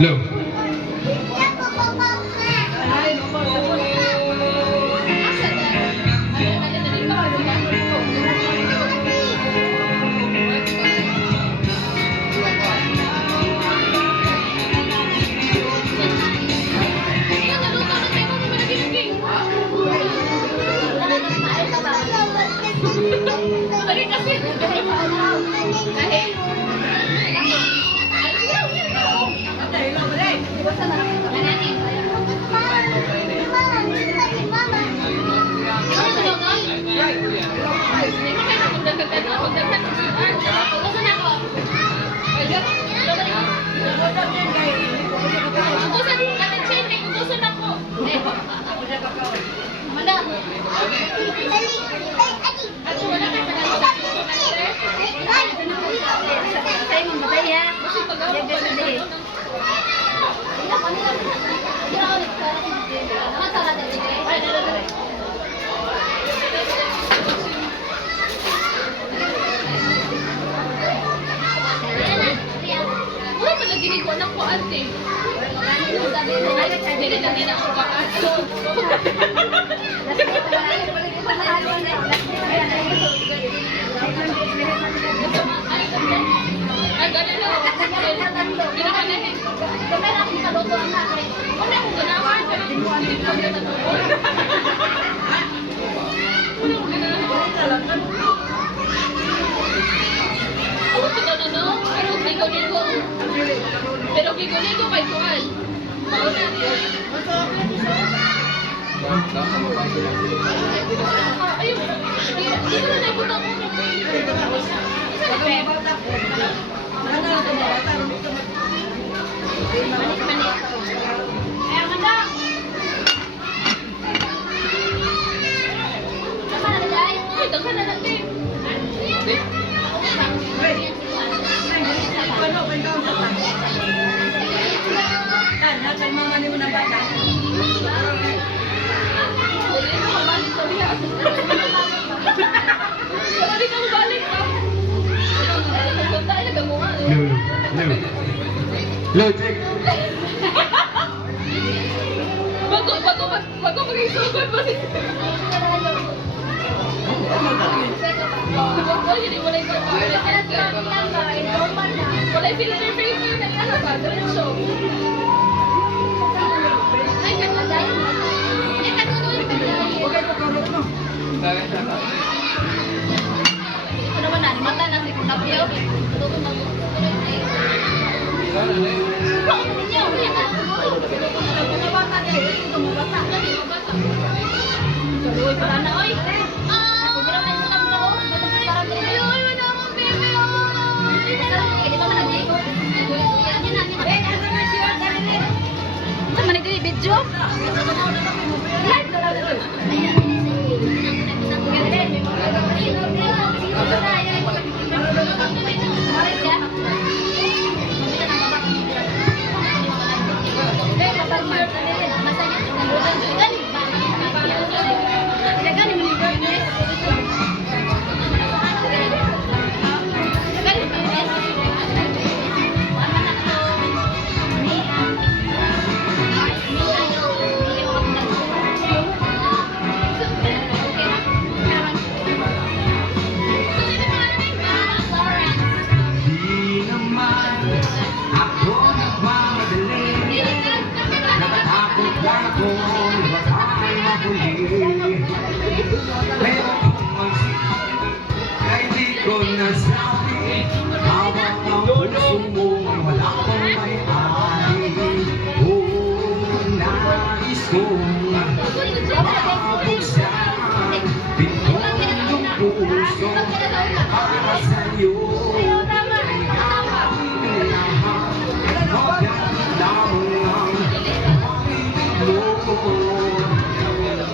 Low. Pero gigo-gigo kay Kuan. Ayun, di ko na naikuta ko. Isa na pe. Manik. Eh, manda. Tama na dai. Ay, tama na natin. Kalma mo na bata. Low, check. Bago mag-isugod pa si... Jadi mulai mulai filter na ano ba? Diretso. Ay, katladay. Ay, katladay. Okay, pagkarot mo. Ito naman na, mata na si Kunapyo. Tutulong mag... Bakit ninyo? Tumabata niya. Tumabata. Uy, para na, oy. Video? Live ka lang ito. kong mabuksan pinto ng puso para sa'yo. Ay gagawin lahat, maganda mo lang pag-ibig mo.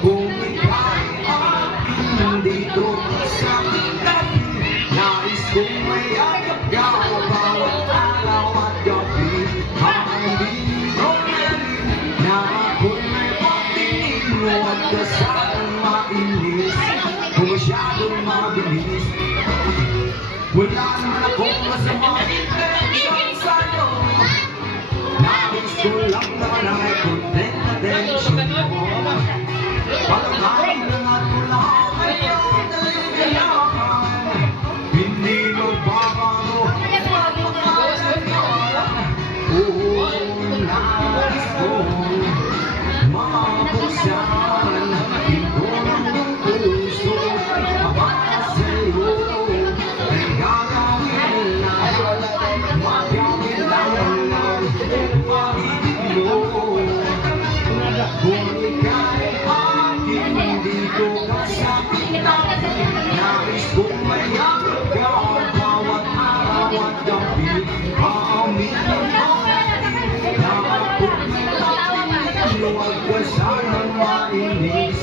Kung ika'y aking dito sa tabi, nais kong mayagap ka bawat araw at gabi. Hindi ko narin na ako'y may pagtingin mo at kasalang mainis. Kung masyadong mabilis, wala naman akong masamang intensyon sa'yo. Nais ko lang naman ay content attention mo. Pagkakain lang at wala ngayon naligayahan. Hindi magbabago pagmamahalan yun. Oo, nais kong mabuksan pinto ng puso para sa'yo. Ay gagawin lahat, magawin lang pag-ibig mo. Kung ika'y aking dito ka sa tabi, nais kong mayagap ka bawat araw at gabi. Aaminin ko na ako'y may pagtingin, huwag ka sanang mainis.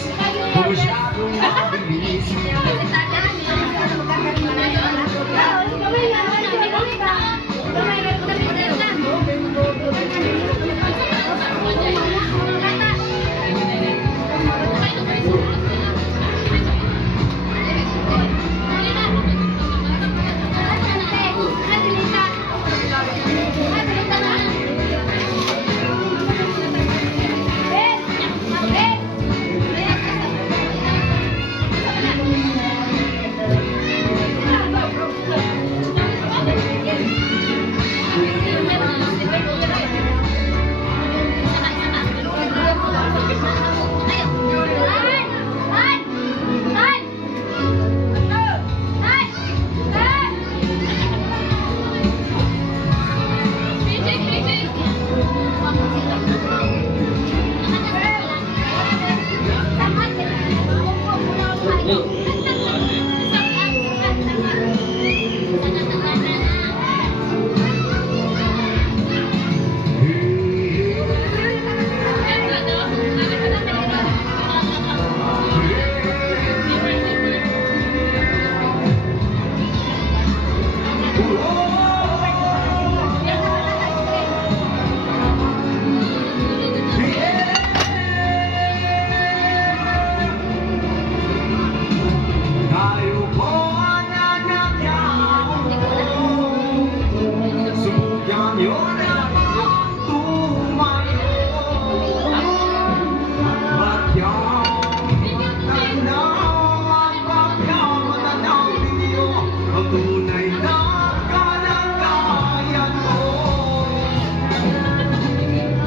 Kung masyadong mabilis, tayo po ang nangyayang. Subukan nyo na tumayo. Matanaw ninyo ang tunay na kalagayan mo.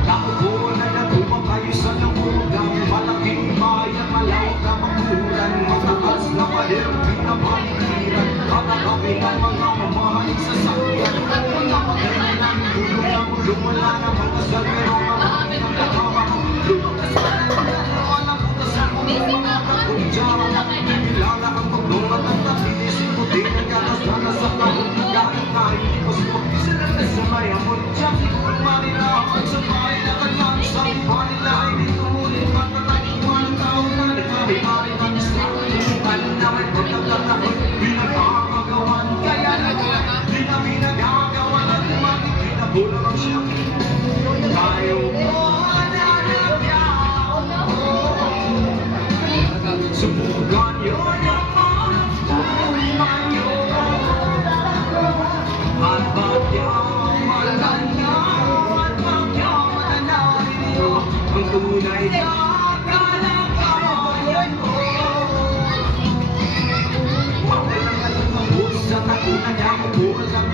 Tao po na natupang kayo sa namugang malaking bayan, malawak na magulan, mataas na pader, pinapaligiran, katakabi ng mga mamahaling sasakyan. Mga pagkainan, tulong na mulong, wala na mga salero, mga pinagkakama, lumagkas ka na yung dalawa na butas ako ng mga kapundyara. Nakikilala ang pagdong at ang tatinis, puti ng gatas na nasa kahon, kahit na hindi ko sumag, sila na sa may amon. Siya siguro manirahan sa bahay na kanyang sa panila ay dito ulit matatagiwan ng taon na nagkari-hari ng isla. Alam namin kung nagtatahon, di nagkakagawan, kaya naman di namin nagagawan at makikita po naman siya. Tayo po ang nangyayang. Subukan nyo naman tumayo. At magyaman at magyaman ninyo ang tunay na kalagayan mo. Huwag na lang at mabusan at unang yaman po alam